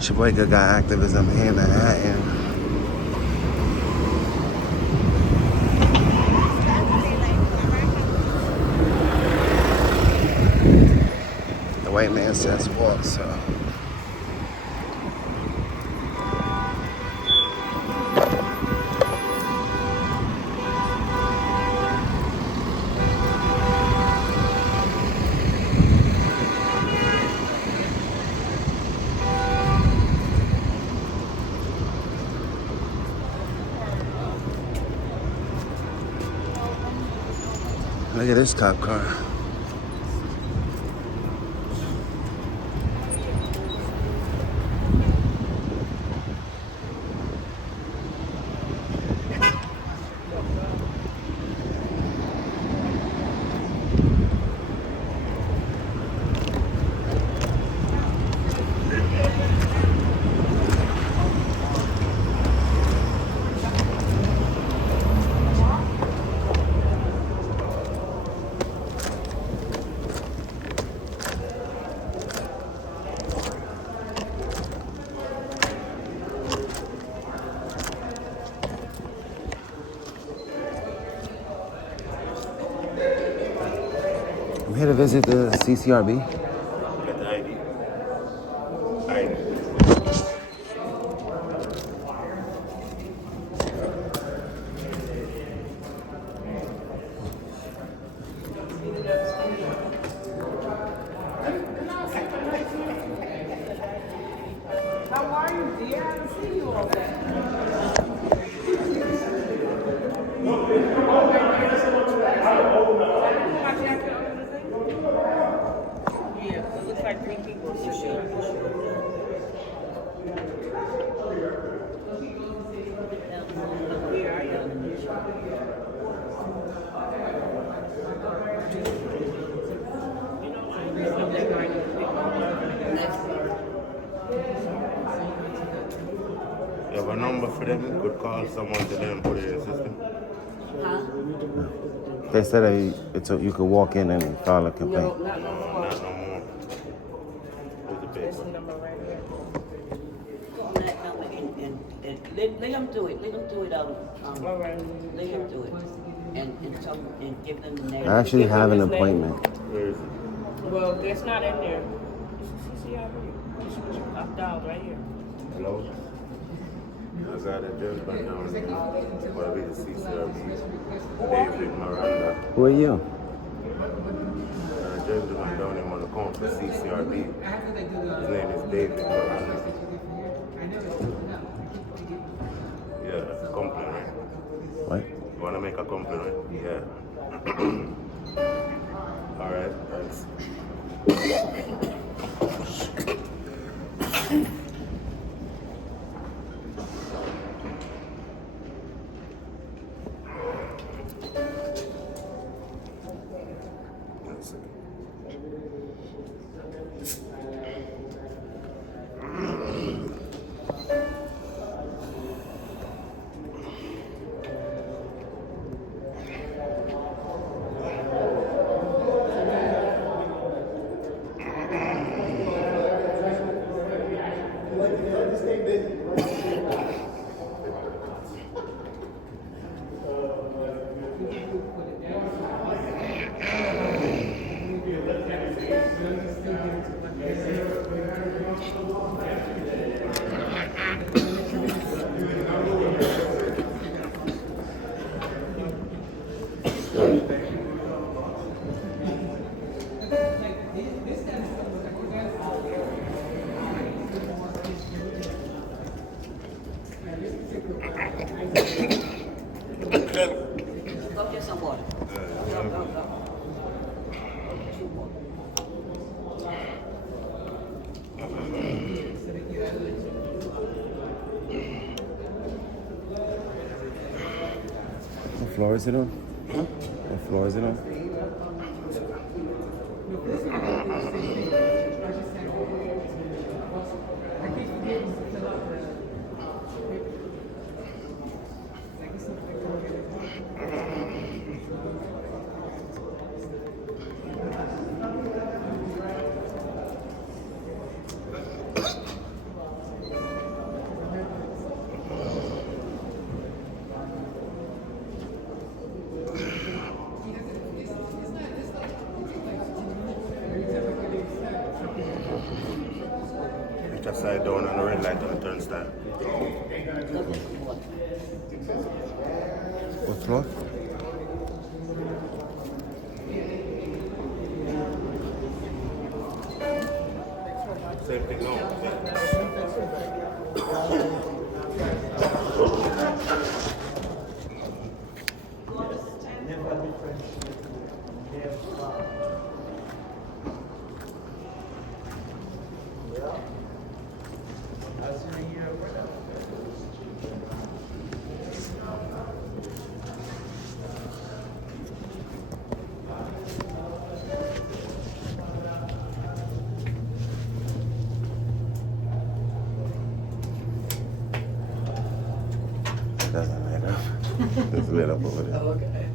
It's your boy Good Guy Activism here in Manhattan. The white man says walk, so. Look at this cop car. I'm here to visit the CCRB. Get the ID. ID. How are you, dear? I haven't seen you all day. Yeah, it looks like 3 people. You have a number for them? You could call someone today and put it in the system. They said you could walk in and file a complaint. No, not no more. Where's the paper? Number right here. Let them do it. Let them do it. All right. Let them do it. And tell them and give them the name. I actually have an appointment. Where is it? Well, that's not in there. It's CCRB. This is what you popped out right here. Hello? I got a gentleman down here. Will be the CCRB. David Miranda. Who are you? A gentleman down here on the corner for CCRB. His name is David Miranda. Yeah, complaint, right? What? You want to make a complaint, right? Yeah. All right, thanks. One second. Go get some water. Go. What floor is it on? What floor is it on? Which I side down on the red light on the turnstile. What floor? Same thing now. It doesn't light up. It's lit up over there. Okay.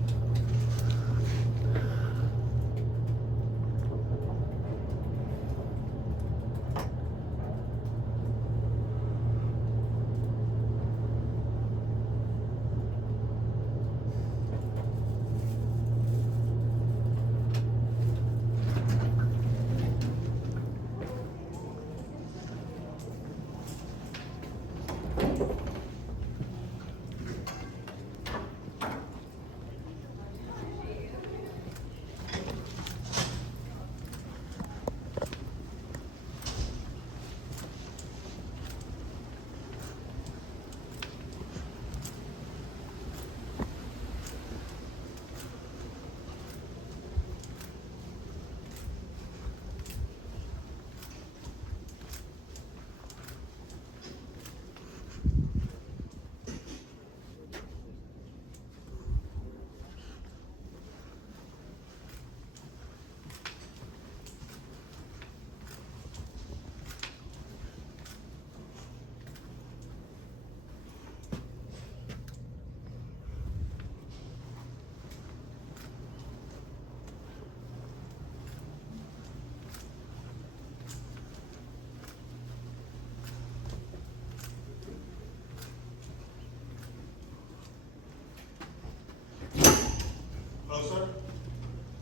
Hello, sir.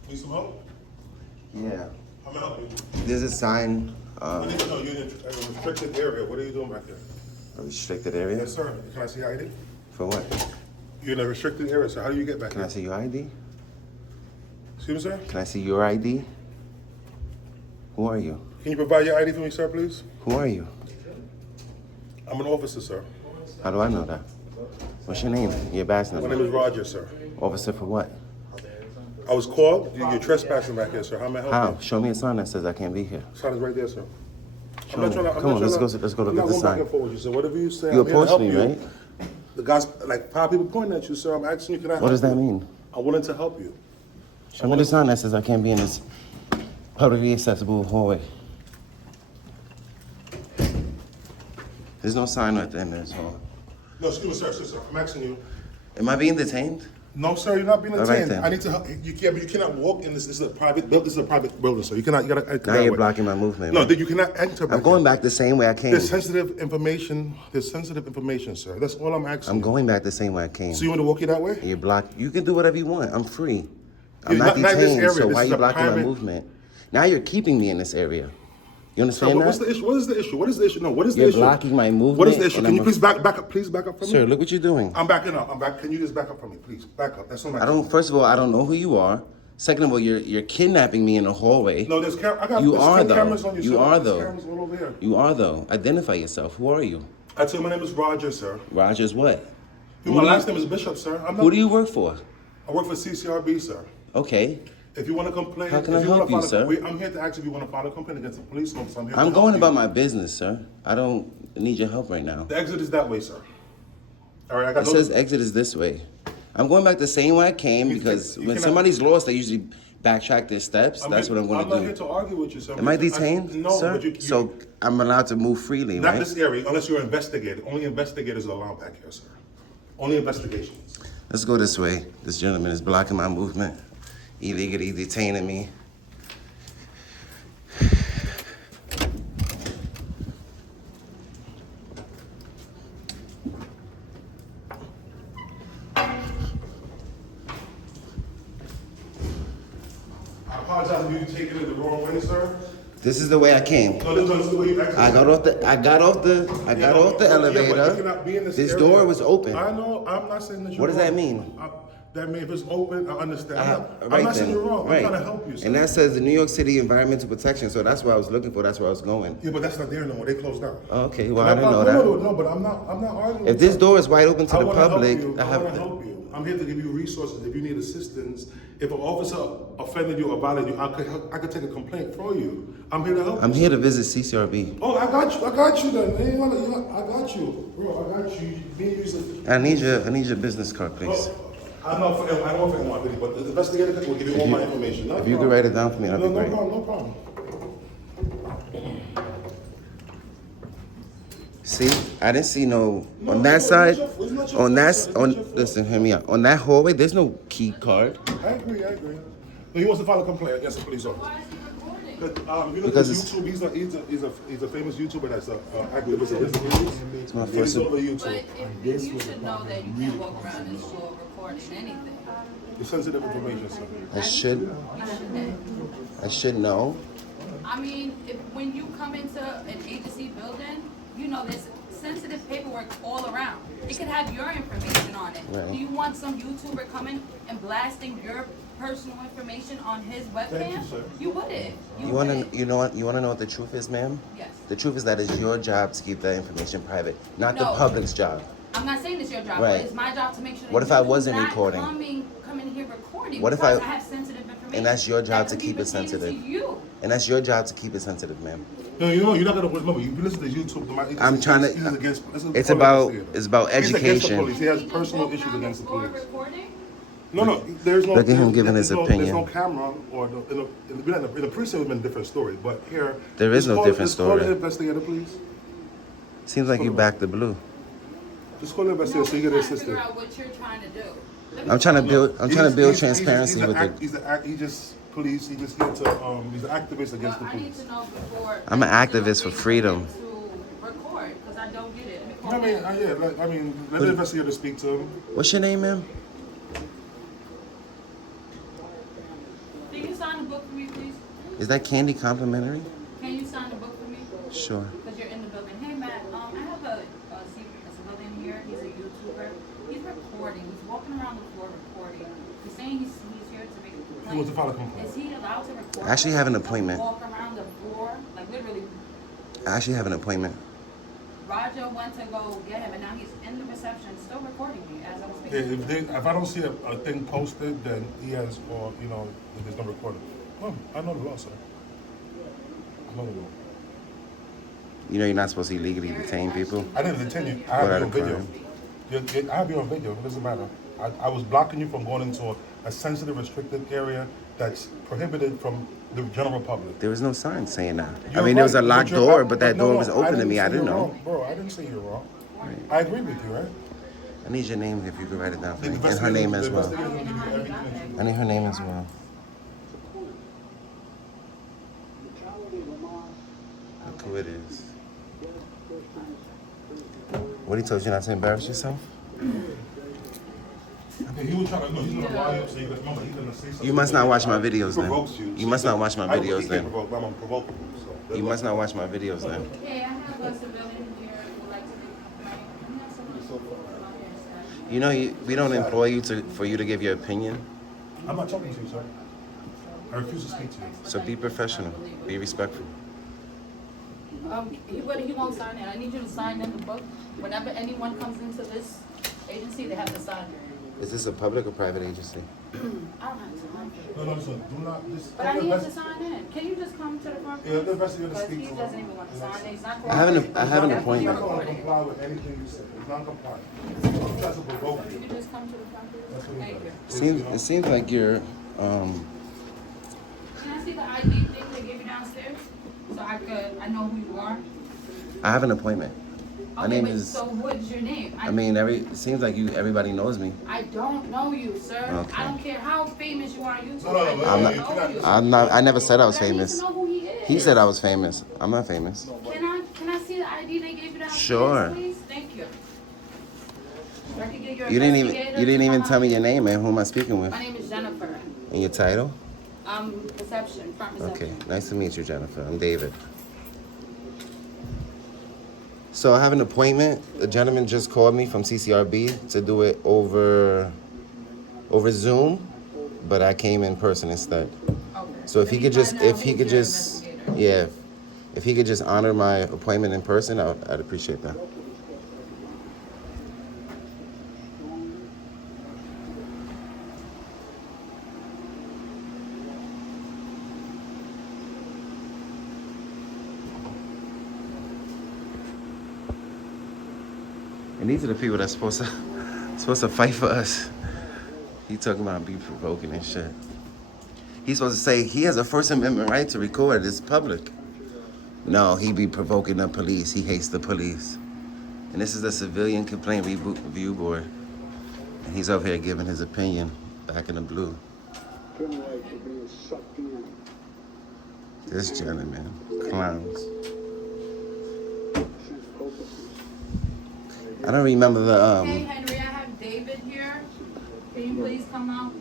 Need some help? Yeah. How may I help you? There's a sign, I need to know you're in a restricted area. What are you doing back there? a restricted area. Yes, sir. Can I see your ID? For what? You're in a restricted area, sir. How do you get back Can I here? see your ID? Excuse me, sir? Can I see your ID? Who are you? Can you provide your ID for me, sir, please? Who are you? I'm an officer, sir. How do I know that? What's your name? Your badge My number? name is Roger, sir. Officer for what? I was called. You're trespassing back here, sir. How may I help How? you? Show me a sign that says I can't be here. Sign is right there, sir. Show me. Come on, let's go look I'm at not the going back sign. and forth with you, sir. Whatever you say, You I'm here to approached help me, you. right? The guys, like 5 people pointing at you, sir. I'm asking you, can I help What does that you? mean? I'm willing to help you. Show me the sign that says I can't be in this publicly accessible hallway. There's no sign right there in this hall. No, excuse me, sir. I'm asking you. Am I being detained? No, sir, you're not being All right, detained. then. I need to help. You can't, but you cannot walk in this. This is a private building. This is a private building, sir. You cannot enter Now that you're way. blocking my movement. No, man. that you cannot enter. I'm going back the same way I came. There's sensitive information. There's sensitive information, sir. That's all I'm asking. I'm you. going back the same way I came. So you want to walk you that way? You're blocked. You can do whatever you want. I'm free. I'm Yeah, not not in this detained, area. so This why are is you a blocking my private- movement? Now you're keeping me in this area. You So understand what's that? the issue? What is the issue? What is the issue? No, what is the You're issue? blocking my movement. What is the issue? and Can you I'm please back up? Please back up from Sir, me. look what you're doing. I'm backing up. I'm back. Can you just back up from me, please? Back up. That's not my. I don't. First of all, I don't know who you are. Second of all, you're kidnapping me in the hallway. No, there's I got You there's are 10 though. cameras on you. You sir. are There's though. cameras all over here. You are though. Identify yourself. Who are you? I tell you, my name is Roger, sir. Rogers what? My last name is Bishop, sir. I'm not, Who do you work for? I work for CCRB, sir. Okay. If you want to complain, How can if I you want help to you, file sir? I'm here to ask if you want to file a complaint against the police officer. I'm here I'm to going help about you. my business, sir. I don't need your help right now. The exit is that way, sir. All right, I got It says exit is this way. I'm going back the same way I came You because can- you when cannot- somebody's lost, they usually backtrack their steps. That's what I'm going I'm not to here do. to argue with you, sir. Am I detained, No, sir? but you. So I'm allowed to move freely, Not right? this area, unless you're an investigator. Only investigators are allowed back here, sir. Only investigations. Let's go this way. This gentleman is blocking my movement, illegally detaining me. I apologize if you taken it the wrong way, sir. This is the way I came. No, this is the way you exit. I got off the elevator. Yeah, but you cannot be in This area. door was open. I know. I'm not saying that you're What does that wrong. mean? That means if it's open, I understand. I'm Right not saying then, you're wrong. right. I'm trying to help you. Sir. And that says the New York City Environmental Protection, so that's what I was looking for. That's where I was going. Yeah, but that's not there no more. They closed down. Okay, well I didn't know that. No, but I'm not arguing. If this door is wide open to I the wanna public, help you. I I want to have. help you. I'm here to give you resources if you need assistance. If an officer offended you or violated you, I could take a complaint for you. I'm here to help you. I'm here to visit CCRB. Oh, I got you then. I got you. Bro, I got you. I need your business card, please. I don't know if anyone want but the investigator will give you all my information. If you could write it down for me, that'd be great. No problem. See, I didn't see no on that side. Listen, hear me out. On that hallway, there's no key card. I agree. No, he wants to file a complaint against the police officer. If you look Because at YouTube, he's a famous YouTuber that's an activist against the police. It's my He's first. over But YouTube. if you should know that you can't walk around this store recording anything. It's sensitive information, sir. I should know. I mean, when you come into an agency building, you know there's sensitive paperwork all around. It could have your information on it. Right. Do you want some YouTuber coming and blasting your personal information on his webcam? Thank you, sir. You wouldn't. You wanna know what the truth is, ma'am? Yes. The truth is that it's your job to keep that information private, not the No. public's job. I'm not saying it's your job, Right. but it's my job to make sure that What if I you wasn't not recording? come in here recording What if because I- have sensitive information. And that's your job that to could be keep it pertaining sensitive. To you. And that's your job to keep it sensitive, ma'am. No, you're not gonna remember. You listen to YouTube. I'm trying to- He's against. It's about He's against the education. police. He has He just personal walk issues around against the police. recording? No, there's no. Look at him there's- giving his there's no- opinion. There's no camera or in the precinct would have been a different story, but here There is no different Just call story. the investigator, please. Seems like you backed the blue. Just call the investigator so you get I'm trying to assistance. figure out what you're trying to do. Let me I'm trying to know. build transparency with it. He's just police. He's just here to he's an activist against the Well, I need police. to know before. I'm an activist for freedom. To record, because I don't get it. Let me call I mean, him. let the investigator speak to him. What's your name, ma'am? Can you sign the book for me, please? Is that candy complimentary? Can you sign the book for me? Sure. Because you're in the building. Hey, Matt, I have a civilian here. He's a YouTuber. He's recording. He's walking around the floor recording. He's saying he's here to make a complaint. He wants to file a complaint. Is he allowed to record? I actually have an appointment. Walk around the floor, like literally. I actually have an appointment. Roger went to go get him, and now he's in the reception, still recording me as I was Yeah, speaking. if I don't see a thing posted, then he has, or there's no recording. Oh, I know the law, sir. I know the law. You know you're not supposed to illegally detain people. I didn't detain you. I have you on video. I have you on video. It doesn't matter. I was blocking you from going into a sensitive, restricted area that's prohibited from the general public. There was no sign saying that. I You're mean, there was a right, locked but you're door, right. but that door was open to me. I didn't you're know. wrong, bro. I didn't say you're wrong. I agree with you, right? I need your name if you could write it down for The me. And her name as well. investigator will give you everything that you I need her name as well. Look who it is. What he told you not to embarrass yourself? Okay, he was trying to, no, he's gonna lie up so you can remember, he's gonna say something. You must not watch my videos He provokes then. you. You must not watch my I don't videos think he then. can provoke, but I'm unprovokable, so. You must not watch my videos then. Hey, I have a civilian here who would like to make a complaint. We have someone You know, we don't employ you for you to give your opinion. I'm not talking to you, sir. I refuse to speak to you. So be professional. Be respectful. He won't sign it. I need you to sign in the book. Whenever anyone comes into this agency, they have to sign it. Is this a public or private agency? I don't have time for it. No, listen, do not, just. But I need him to sign in. Can you just come to the front? Yeah, the investigator Because speak he to doesn't him. even want to sign it. He's not I have an cooperating. He's appointment. not gonna comply with anything you say. He's not complying. He tries to provoke Can you. you just come to the front, That's please? what he Thank you. does. It seems like you're Can I see the ID thing they gave you downstairs? So I know who you are? I have an appointment. My Okay, name but is so what's your name? I mean it seems like everybody knows me. I don't know you, sir. Okay. I don't care how famous you are on YouTube. No, I don't I'm know you. I never said I was But I need famous. to know who he is. He said I was famous. I'm not famous. Can I see the ID they gave you downstairs, Sure. please? Thank you. So I can get your You didn't investigator even to come tell me out. your name, man. Who am I speaking with? My name is Jennifer. And your title? Reception, front reception. Okay, nice to meet you, Jennifer. I'm David. So I have an appointment. A gentleman just called me from CCRB to do it over Zoom, but I came in person instead. Okay. So if he could just, yeah, if he could just honor my appointment in person, I'd appreciate that. And these are the people that's supposed to fight for us. He talking about be provoking and shit. He's supposed to say he has a First Amendment right to record. It's public. No, he be provoking the police. He hates the police. And this is the Civilian Complaint Review Board. And he's over here giving his opinion back in the blue. This gentleman, clowns. I don't remember the Hey Henry, I have David here. Can you please come out?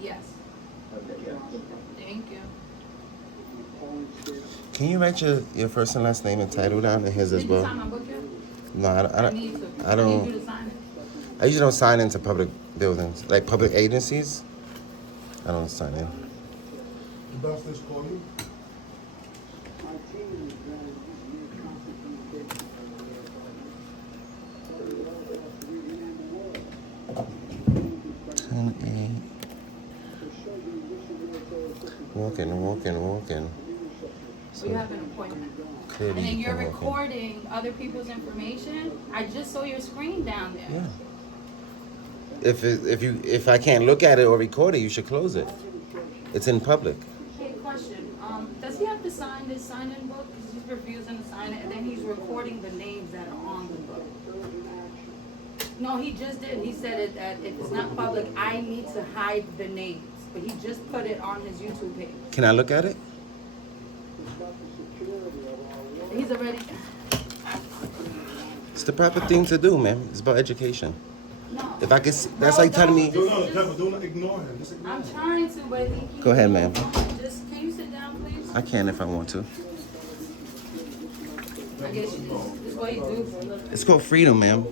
Yes. Thank you. Can you write your first and last name and title down and his as Did you well? sign my book yet? No, I need to. I don't. I need you to sign it. I usually don't sign into public buildings, like public agencies. I don't sign in. The boss just call you? Walking. We have an appointment. Clearly And then you you're can walk in. recording other people's information. I just saw your screen down there. Yeah. If I can't look at it or record it, you should close it. It's in public. Hey, question. Does he have to sign this sign-in book? Because he's refusing to sign it, and then he's recording the names that are on the book. No, he just did. He said it that if it's not public, I need to hide the names. But he just put it on his YouTube page. Can I look at it? He's already. It's the proper thing to do, man. It's about education. No. If I could, that's like telling me. Do not ignore him. Just ignore I'm him. trying to, but he keeps. Go ahead, ma'am. Just can you sit down, please? I can if I want to. I guess you just. This is what you do for a living. It's called freedom, ma'am.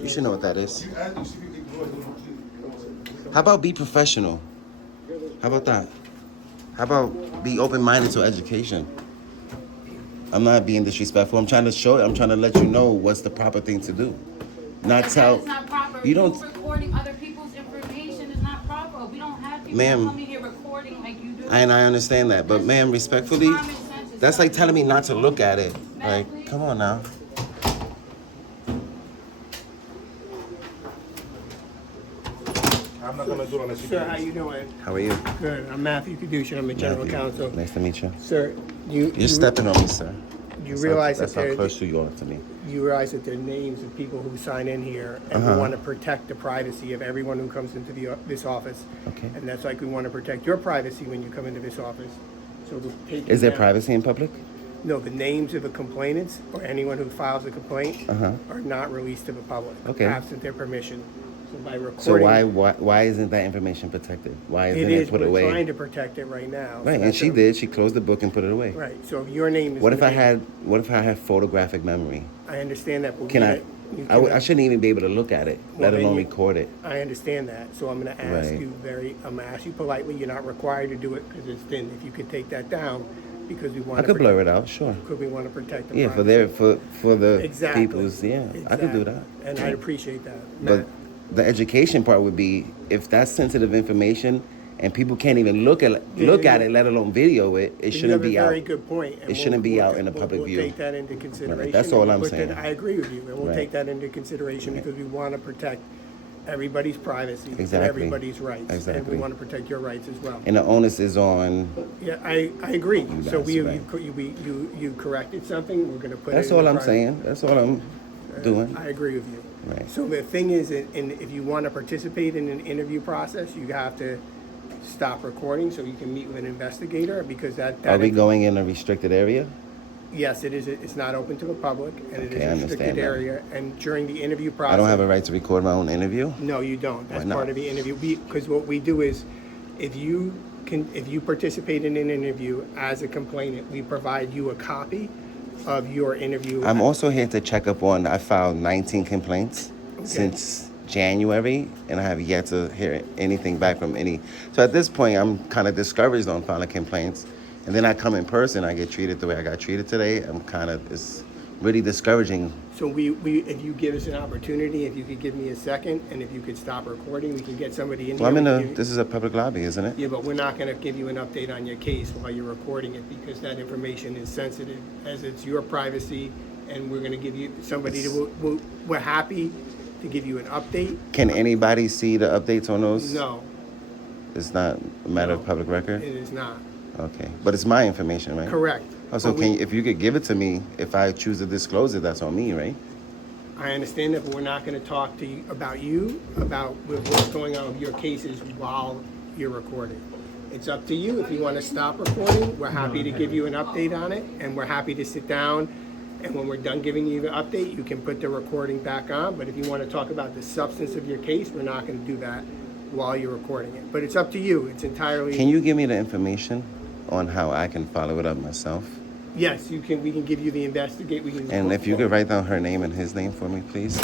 You should know what that is. You ask, you see, you ignore him. How about be professional? How about that? How about be open-minded to education? I'm not being disrespectful. I'm trying to let you know what's the proper thing to do. Not But tell. that is not proper. You don't. Recording other people's information is not proper. We don't have people Ma'am. coming here recording like you do. And I understand that, but ma'am, respectfully, Common sense is that's like not- telling me not to look at it. Ma'am, Like, please. come on now. I'm not gonna do it unless you Sir, do how it. you doing? How are you? Good. I'm Matthew Kadusha. I'm a general Matthew. counsel. Nice to meet you. Sir, you You're stepping on me, sir. you realize that's that how there close you are to me. you realize that there are names of people who sign in here, and we want to protect the privacy of everyone who comes into this office. Okay. And that's like we want to protect your privacy when you come into this office. So we'll take you Is there down. privacy in public? No, the names of the complainants or anyone who files a complaint are not released to the public, Okay. absent their permission. So by recording, So why isn't that information protected? Why isn't it it is. put We're away? trying to protect it right now. So Right, and that's she a- did. She closed the book and put it away. Right. So if your name is. What if I named- had photographic memory? I understand that, but Can I? you I cannot- shouldn't even be able to look at it, Well, let then alone you- record it. I understand that, so I'm gonna ask Right. you I'm gonna ask you politely, you're not required to do it because it's thin. If you could take that down, because we want I to. could blur it out, sure. Because we want to protect the. Yeah, for privacy. the Exactly. people's, yeah, I could do Exactly. that. And I'd appreciate that. But Matt, the education part would be if that's sensitive information and people can't even look at it, let alone video it. It you shouldn't have be a out. very good point, and It shouldn't be out in the we'll public view. take that into consideration. That's all and I'm we'll put saying. that- I agree with you, and we'll Right. take that into consideration because we want to protect everybody's privacy and Exactly. everybody's rights. And Exactly. we want to protect your rights as well. And the onus is on. Yeah, I agree. So guys, right. you corrected something, we're gonna put it. That's in all the I'm private- saying. That's all I'm doing. I agree with you. Right. So the thing is, if you want to participate in an interview process, you have to stop recording so you can meet with an investigator because that. Are we going in a restricted area? Yes, it is. It's not open to the public, and it Okay, I is a understand restricted that. area. And during the interview process, I don't have a right to record my own interview. No, you don't. That's Why not? part of the interview. Because what we do is, if you participate in an interview as a complainant, we provide you a copy of your interview. I'm also here to check up on, I filed 19 complaints since January, and I have yet to hear anything back from any. So at this point, I'm kind of discouraged on filing complaints. And then I come in person, I get treated the way I got treated today. It's really discouraging. So we if you give us an opportunity, if you could give me a second, and if you could stop recording, we can get somebody in Well, here. this is a public lobby, isn't it? Yeah, but we're not gonna give you an update on your case while you're recording it, because that information is sensitive, as it's your privacy, and we're gonna give you somebody we're happy to give you an update. Can anybody see the updates on those? No, It's not a matter of public record? it is not. Okay. But it's my information, right? Correct. Oh, so But if you could give it to me, if I choose to disclose it, that's on me, right? I understand that, but we're not gonna talk to you about what's going on with your cases while you're recording. It's up to you. If you wanna stop recording, we're happy to give you an update on it, and we're happy to sit down, and when we're done giving you the update, you can put the recording back on. But if you wanna talk about the substance of your case, we're not gonna do that while you're recording it. But it's up to you. It's entirely. Can you give me the information on how I can follow it up myself? Yes, you can. We can give you the investigate. And if you could write down her name and his name for me, please?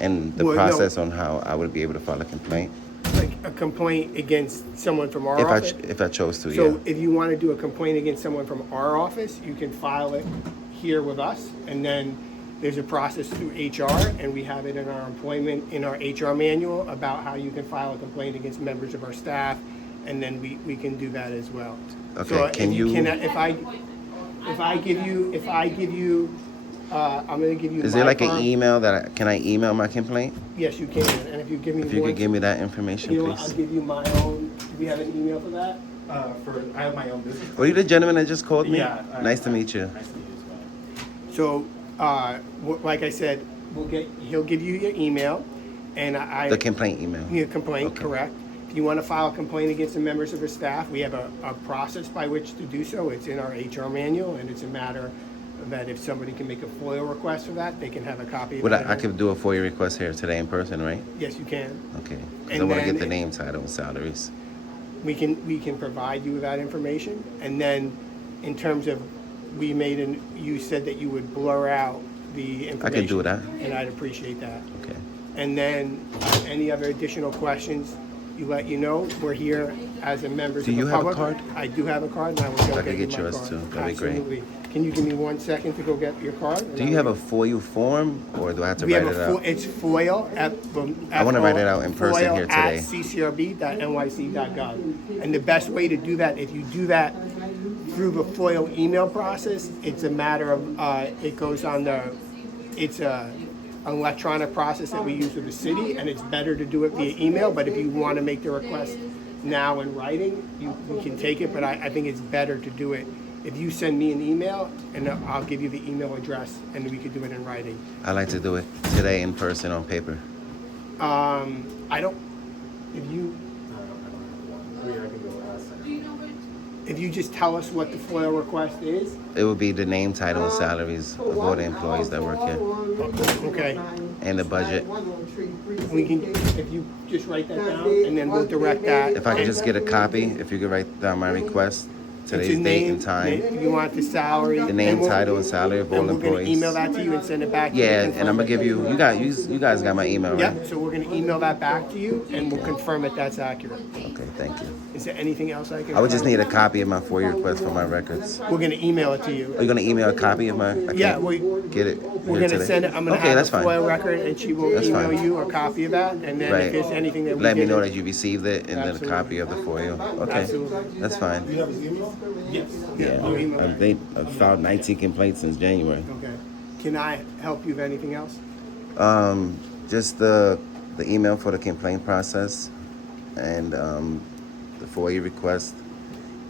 And the Well, no. process on how I would be able to file a complaint? like a complaint against someone from our If office. if I chose to, So yeah. if you want to do a complaint against someone from our office, you can file it here with us, and then there's a process through HR, and we have it in our in our HR manual about how you can file a complaint against members of our staff, and then we can do that as well. Okay, So can you- if I give you, I'm gonna give you. Is there my like an con- email can I email my complaint? Yes, you can, and if you give me If you one- could give me that information, you know what, please. I'll give you my own. Do we have an email for that? I have my own business. Were you the gentleman that just called me? Yeah, Nice to meet you. Nice to meet you as well. So, like I said, he'll give you your email, and The complaint email. Your complaint, Okay. correct. If you want to file a complaint against the members of the staff, we have a process by which to do so. It's in our HR manual, and it's a matter that if somebody can make a FOIL request for that, they can have a copy of Well, that. I could do a FOIA request here today in person, right? Yes, you can. Okay. Because I And want to then get the it- name, title, and salaries. We can provide you with that information, and then in terms of, you said that you would blur out the information. I can do that. And I'd appreciate that. Okay. And then any other additional questions, you know, we're here as a members Do of the you have a public. card? I do have a card, and I will go I could get you get my yours card. too. That'd be great. Absolutely. Can you give me 1 second to go get your card? Do you have a FOIA form, or do I have to We write have it a, out? it's FOIL at. I wanna write it out in person FOIL here today. at ccrb.nyc.gov. And the best way to do that, if you do that through the FOIL email process, it's a matter of, it goes on it's an electronic process that we use with the city, and it's better to do it via email, but if you want to make the request now in writing, we can take it, but I think it's better to do it. If you send me an email, and I'll give you the email address, and we could do it in writing. I like to do it today in person on paper. I don't, if you just tell us what the FOIL request is, It would be the name, title, and salaries of all the employees that work here, okay, and the budget. we can, if you just write that down, and then we'll direct that. If I could just get a copy, if you could write down my request, today's date and time. You want the salary. The name, title, and salary of all And we're gonna employees. email that to you and send it back to you. Yeah, and I'm gonna give you guys got my email, right? Yep, so we're gonna email that back to you, and we'll confirm that that's accurate. Okay, thank you. Is there anything else I can? I would just need a copy of my FOIA request for my records. We're gonna email it to you. Are you gonna email a copy of my? I Yeah, can't get it. we're here gonna today? send it, I'm gonna Okay, have that's a fine. FOIL record, and she will That's email fine. you a copy of that, and then Right. if there's anything that we Let me know didn't- that you received it and then a Absolutely. copy of the FOIA. Okay, Absolutely. that's fine. Do you have his email? Yes. Yeah, I'll email that. I've filed 19 complaints since January. Okay. Can I help you with anything else? Just the email for the complaint process, and the FOIA request,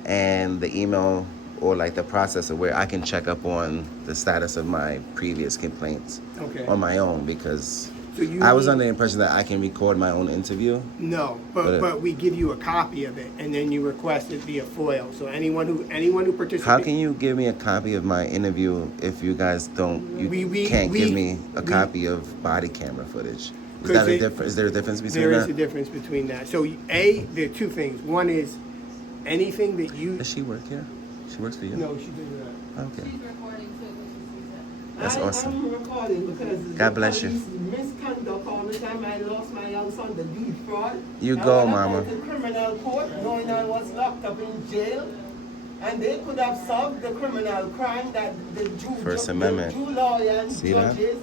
and the email or like the process of where I can check up on the status of my previous complaints Okay. on my own, because So you I was need- under the impression that I can record my own interview. No, But, but we give you a copy of it, and then you request it via FOIL. So anyone who participates. How can you give me a copy of my interview if you guys don't? You We- can't give me a we- copy of body camera footage. Is 'Cause that a it- difference? Is there a difference between There that? is a difference between that. So there are two things. One is anything that you, Does she work here? She works for you? no, she did that. Okay. She's recording too, because she sees That's awesome. I'm recording because God bless you. the police misconduct all the time. I lost my young son, the deed fraud. You I go, went mama. to criminal court knowing I was locked up in jail. And they could have solved the criminal crime that the First Amendment. Jew lawyers, See that? judges,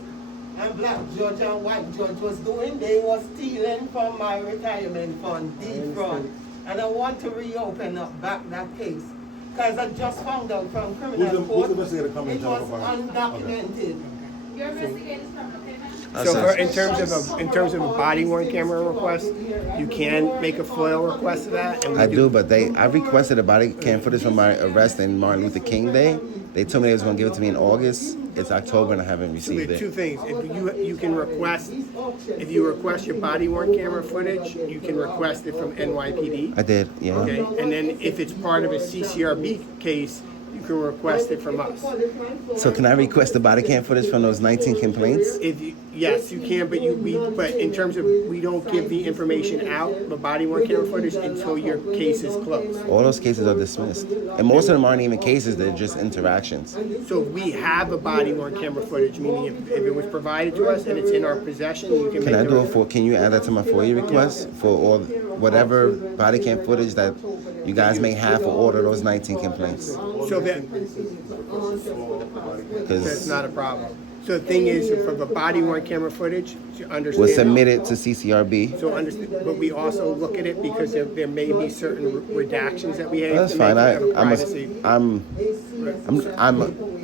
and black judge and white judge was doing. They was stealing from my retirement fund, deed fraud. And I want to reopen up back that case. Because I just found out from criminal Who's the court, investigator coming it to was talk about it? undocumented. Your investigator's coming, okay, ma'am? So in terms of a body worn camera request, you can make a FOIL request of that. And we I do, but I requested a body cam footage from my arrest in Martin Luther King Day. They told me they was going to give it to me in August. It's October and I haven't So there received are two it. things. If you can request, if you request your body worn camera footage, you can request it from NYPD. I did, yeah. Okay, and then if it's part of a CCRB case, you can request it from us. So can I request the body cam footage from those 19 complaints? Yes, you can, but in terms of, we don't give the information out, the body worn camera footage, until your case is closed. All those cases are dismissed. And most of them aren't even cases, they're just interactions. So if we have a body worn camera footage, meaning if it was provided to us and it's in our possession, you can Can make I do it for, can you add that to my FOIA request for all, whatever body cam footage that you guys may have for all of those 19 complaints? So that, that's Because not a problem. So the thing is, for the body worn camera footage, you understand. was submitted to CCRB. So understand, but we also look at it because there may be certain redactions that we have. That's to fine. make for privacy. I'm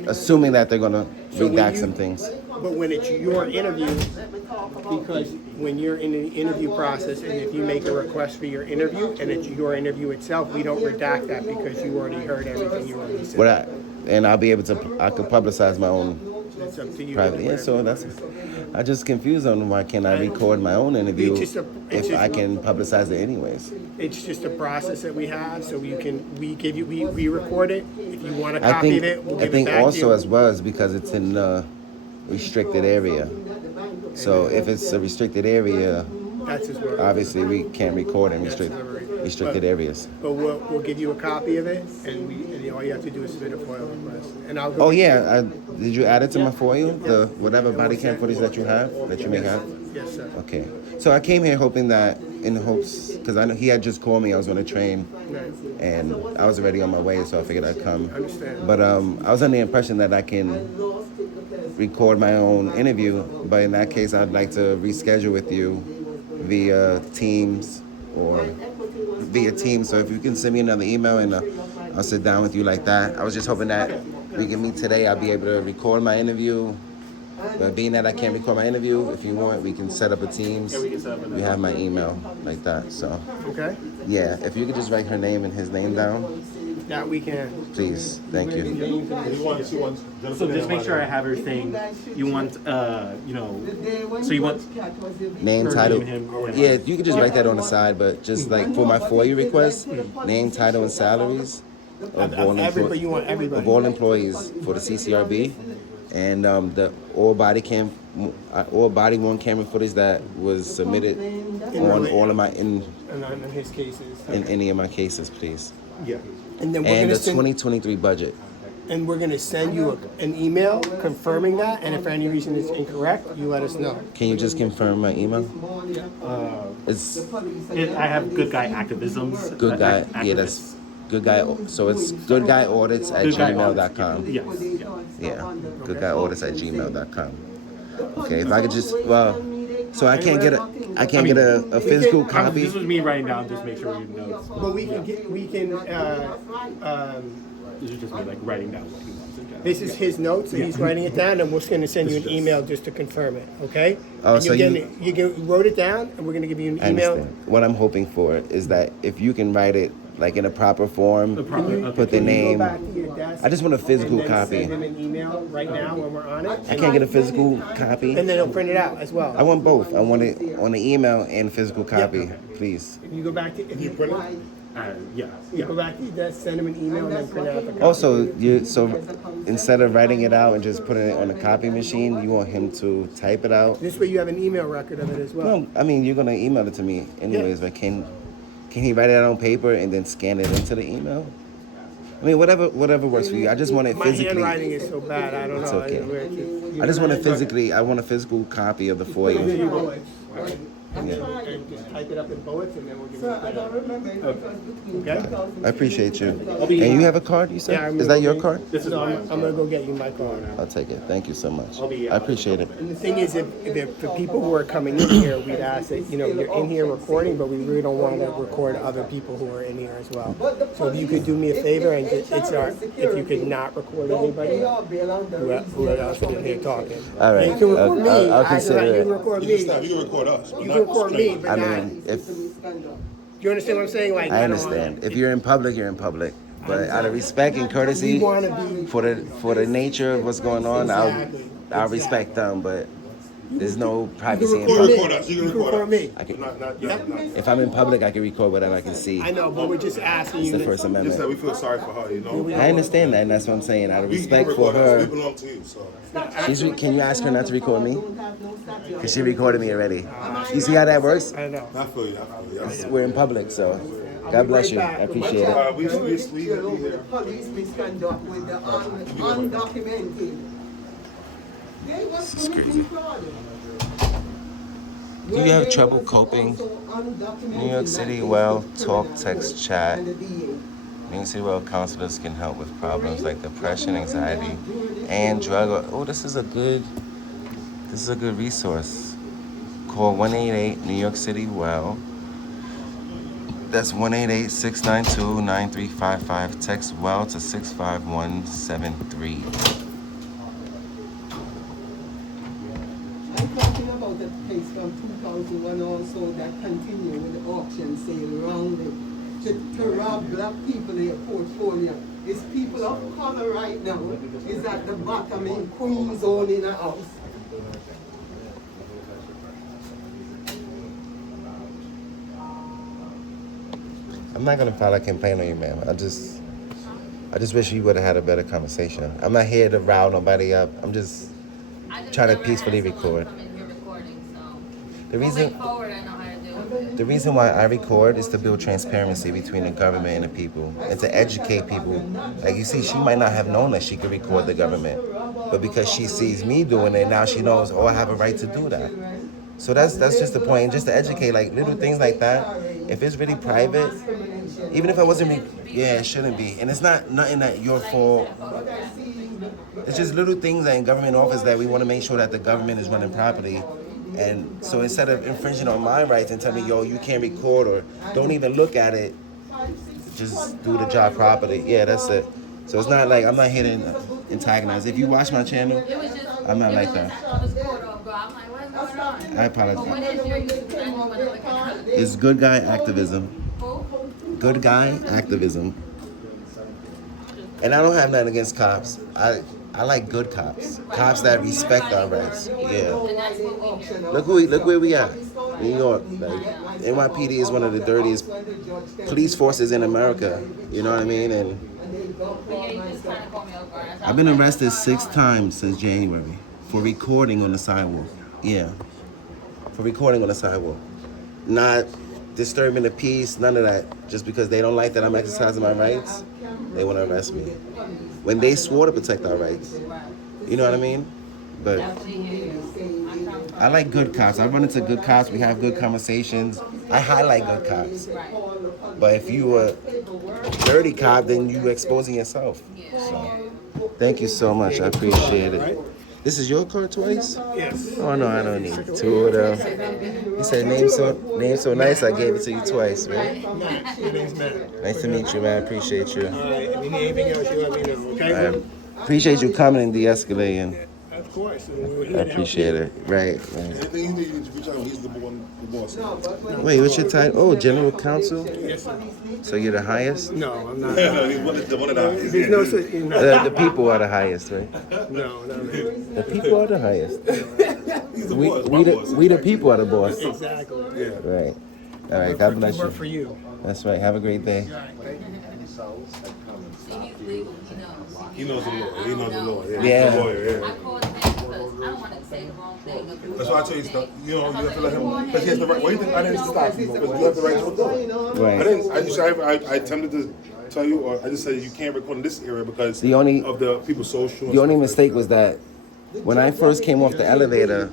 assuming that they're gonna So when redact you- some things. But when it's your interview, because when you're in the interview process and if you make a request for your interview and it's your interview itself, we don't redact that because you already heard everything you already said. And I'll be able to, I could publicize my own It's up to you. private. Yeah, so I just confused on why can't I record my own interview It's just if I can publicize it anyways. It's just a process that we have, so we record it. If you want a I copy think of it, we'll give it back to also you. as well is because it's in the restricted area. So if it's a restricted area, That's just where. obviously we can't record in restricted areas. But we'll give you a copy of it, and all you have to do is submit a FOIL request. And I'll go. Oh yeah, did you add it to my FOIA? The whatever body cam footage that you may have? Yes, sir. Okay. So I came here hoping that, in hopes, because I know he had just called me, I was on a train, and I was already on my way, so I figured I'd come. Understand. But I was under the impression that I can record my own interview, but in that case, I'd like to reschedule with you via Teams or via Teams. So if you can send me another email and I'll sit down with you like that. I was just hoping that we can meet today. I'll be able to record my interview. But being that I can't record my interview, if you want, we can set up a Teams. You have my email like that. So Okay. yeah, if you could just write her name and his name down, That we can. please. Thank you. So just make sure I have her saying you want, so you want Name, her title. name, him, or Yeah, you could just write that on the side, but just like for my FOIA request, name, title, and salaries of all, Everybody, you want everybody. of all employees for the CCRB, and the all body worn camera footage that was submitted on all of my And on his cases. in any of my cases, please. Yeah. And then And the 2023 budget. And we're gonna send you an email confirming that, and if for any reason it's incorrect, you let us know. Can you just confirm my email? It's I have good guy activisms. good guy. Yeah, that's good guy. So it's goodguyaudits@gmail.com. Yes. Yeah. Yeah, goodguyaudits@gmail.com. Okay, if I could just so I can't get a physical copy. This was me writing down, just make sure you know. But we can This is just me like writing down what he wants in general. this is his notes, and he's writing it down, and we're just gonna send you an email just to confirm it, okay? Oh, And so you wrote it down, and we're gonna give you an I email. understand. What I'm hoping for is that if you can write it like in a proper form, Okay. put the Can you go name. back to your desk I just want a physical and then copy. Send him an email right now when we're on it. I can't get a physical copy. And then he'll print it out as well. I want both. I want it on the email and physical copy, please. If you go back to, if you print it, Yeah. you go back to your desk, send him an email, and then print out the copy. Also, so instead of writing it out and just putting it on a copy machine, you want him to type it out. This way you have an email record of it as well. No, I mean you're gonna email it to me anyways, but can Can he write it on paper and then scan it into the email? I mean, whatever works for you. I just want it My physically. handwriting is so bad, I don't It's know. okay. You I just know want that? I want a physical copy of the FOIA. And just type it up in bullets and then we'll give it So I don't remember if it was between Okay. 2000. I appreciate you. I'll be- And you have a card, you said? Yeah, I'm Is gonna that your go card? This is No, mine. I'm gonna go get you my card. I'll take it. Thank you so much. I'll be- I appreciate it. And the thing is, if the people who are coming in here, we'd ask that, you know, you're in here recording, but we really don't want to record other people who are in here as well. So if you could do me a favor and just, if you could not record anybody, who else is in here talking. All right. You can record me. I'll I consider you it. can record You me. can record us. You can record me, but I not. mean, if You understand what I'm saying? Like, I understand. If you're in public, you're in public. But out of respect and courtesy We want to be. for the nature of what's going on, I'll respect them. But there's no You privacy can in record public. me. us. You You can can record record me. I can, Not if I'm in public, I can record whatever I can see. I know, but we're just asking It's you. the First just that Amendment. we feel sorry for her, you know. I understand that, and that's what I'm saying. Out of We respect can for record us. We her, belong to you, so. can you ask her not to record me? Because she recorded me already. You see how that works? I know. I feel you. I feel you. We're in public, so God bless you. I appreciate it. We Police misconduct with the undocumented. They was committing fraud. Do you have trouble coping? New York City Well Talk Text Chat. New York City Well counselors can help with problems like depression, anxiety, and drug. Oh, this is a good resource. Call 188 New York City Well. That's 188-692-9355. Text WELL to 65173. I'm talking about a case from 2001 also that continued with the auction sale around it to rob black people in their portfolio. It's people of color right now is at the bottom in Queens owning a house. I'm not gonna file a complaint on you, ma'am. I just wish you would have had a better conversation. I'm not here to rile nobody up. I'm just trying to peacefully record. The reason why I record is to build transparency between the government and the people, and to educate people. Like you see, she might not have known that she could record the government, but because she sees me doing it, now she knows, oh, I have a right to do that. So that's just the point, just to educate, like little things like that. If it's really private, even if I wasn't, it shouldn't be. And it's not nothing that your fault. It's just little things that in government office that we want to make sure that the government is running properly. And so instead of infringing on my rights and telling me, yo, you can't record or don't even look at it, just do the job properly. Yeah, that's it. So it's not like, I'm not here to antagonize. If you watch my channel, I'm not like that. I apologize. It's Good Guy Activism. Good Guy Activism. And I don't have nothing against cops. I like good cops. Cops that respect our rights. Yeah. Look where we at. New York. Like, NYPD is one of the dirtiest police forces in America. You know what I mean? And I've been arrested 6 times since January for recording on the sidewalk. Yeah. For recording on the sidewalk. Not disturbing the peace, none of that. Just because they don't like that I'm exercising my rights, they want to arrest me. When they swore to protect our rights. You know what I mean? But I like good cops. I run into good cops. We have good conversations. I highlight good cops. But if you a dirty cop, then you exposing yourself. So, thank you so much. I appreciate it. This is your card twice? Yes. Oh no, I don't need 2 of them. You said name so nice, I gave it to you twice, right? Matt, your name's Matt. Nice to meet you, man. I appreciate you. All right, if you need anything else, you let me know, okay? I appreciate you coming and de-escalating. Of course. We're here I to help appreciate you. it. Right. Anything you need, you reach out. He's the boss. Wait, what's your title? Oh, General Counsel? Yes, sir. So you're the highest? No, I'm not. He's one of the highest. There's no such thing. No, The people are the highest, right? no. The people are the highest. He's the We, boss. we, the, we the people are the boss. Exactly. Yeah. Right. All right. God bless Work for you. you. That's right. Have a great day. He knows the law. He knows the law. Yeah. Yeah. He's a lawyer. Yeah. because I don't want to say the wrong thing. Or do the That's why I wrong tell you stuff. thing. You know, you have to let him, Go because he has the right. What do you think? I didn't stop you because you have the right to record. Right. I didn't. I attempted to tell you, or I just said you can't record in this area because The only- of the people's social. The only mistake was that when I first came off the elevator,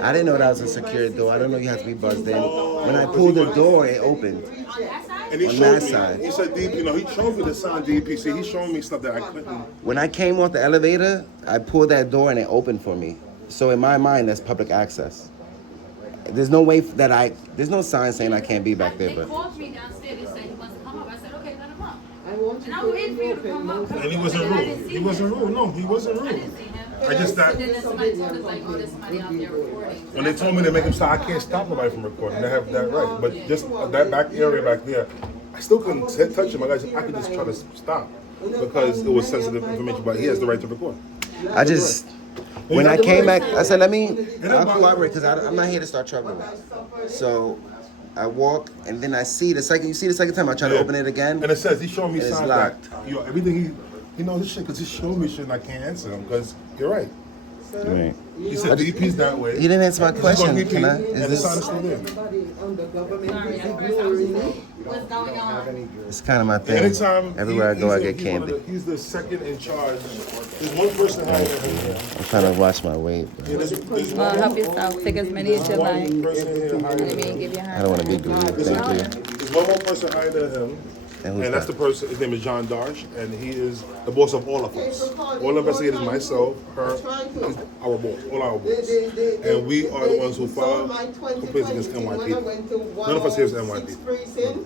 I didn't know that was a secured door. I don't know you have to be buzzed in. When I pulled the door, it opened. On that side? And he on showed that me. side. He said, DP, you know, he showed me the sign DPC. He showed me stuff that I couldn't. When I came off the elevator, I pulled that door and it opened for me. So in my mind, that's public access. There's no way that there's no sign saying I can't be back there, They but called me downstairs. They said he wants to come up. I said, okay, let him up. I want And I'm waiting for you to come up. And he wasn't And then I rude. didn't see He him. wasn't rude. No, he wasn't I rude. didn't see him. I just But that then somebody told us like, oh, there's somebody out there recording. when they told me to make him stop, I can't stop nobody from recording. They have that right. But just that back area back there, I still couldn't touch him. I could just try to stop because it was sensitive information. But he has the right to record. I just, when I came back, I said, I'll cooperate because I'm not here to start trouble. So I walk and then I see the second time I try to open it again. And it says he's showing me It's signs locked. that, you know, everything he knows this shit because he's showing me shit and I can't answer him because you're right. Right. He said DP's that way. You didn't answer my He's going question. DP, Can I? and Is the this? sign is still there. Everybody under government Sorry, is at first I was ignoring just me. like, what's going on? It's kind of my thing. Anytime Everywhere I go, I get he's one of candy. he's the second in charge. There's one person higher than him. I'm trying to watch my weight, bro. Yeah, there's Well, help yourself. Take as many as you like. one person here higher I than mean, him. give your I hand. don't want to be greedy. Thank you. There's one more person higher than him. And who's And that's that? the person, his name is John Darsh, and he is the boss of all of us. All investigators, myself, her, he's our boss, all our boss. And we are the ones who file complaints against NYPD. None of us here is NYPD.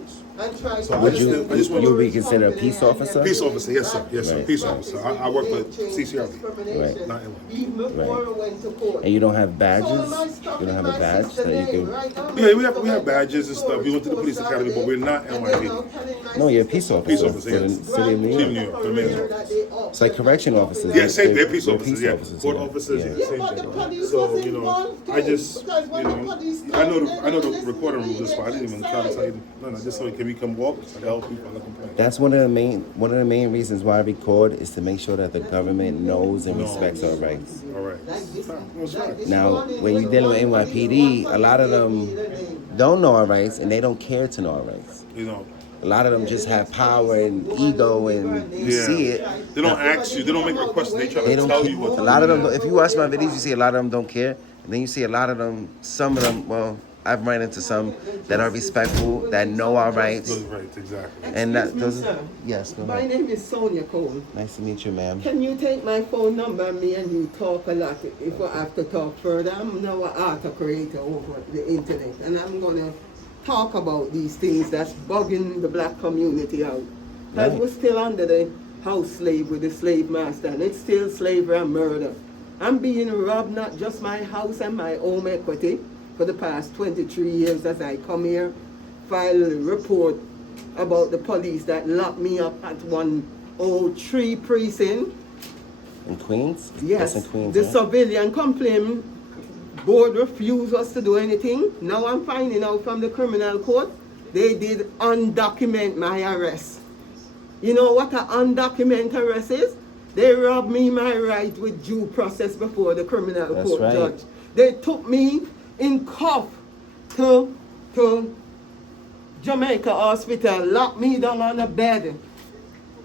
So Would I you just want you be considered a peace officer? Peace officer, yes sir, yes sir, Right. peace officer. I work for CCRB, Right. not NYPD. Right. And you don't have badges? You don't have a badge that you can... Yeah, we have badges and stuff. We went to the police academy, but we're not NYPD. No, you're a peace officer. Peace officer, for the yes. city of New City of York. New York, the mayor's office. It's like correction officers. Yeah, same. They're They're peace officers. Yeah, court yeah. officers. Yeah. Yeah, same thing. So you know, I just I know the recording rules. That's why I didn't even try to tell you. No, just so can we come walk? I can help people. I can complain. That's one of the main reasons why I record is to make sure that the government knows and respects our rights. All right. That's right. Now, when you're dealing with NYPD, a lot of them don't know our rights and they don't care to know our rights. You know. A lot of them just have power and ego, and you see it. They don't ask you. They don't make requests. They try They to don't. tell you what. A lot of them. If you watch my videos, you see a lot of them don't care, and then you see a lot of them. Some of them. Well, I've run into some that are respectful, that know our rights, Those rights, exactly. and that those. Sir. Yes, go My ahead. name is Sonia Cole. Nice to meet you, ma'am. Can you take my phone number? Me and you talk a lot. If we have to talk further, I'm now an art creator over the internet, and I'm gonna talk about these things that's bugging the black community out. Because Right. we're still under the house slave with the slave master, and it's still slavery and murder. I'm being robbed, not just my house and my home equity, for the past 23 years as I come here, file a report about the police that locked me up at 103 precinct. In Queens? Yes, That's in Queens, the right? civilian complaint board refused us to do anything. Now I'm finding out from the criminal court, they did undocument my arrest. You know what an undocumented arrest is? They robbed me my right with due process before the criminal That's court right. judge. They took me in cuff to Jamaica Hospital, locked me down on a bed.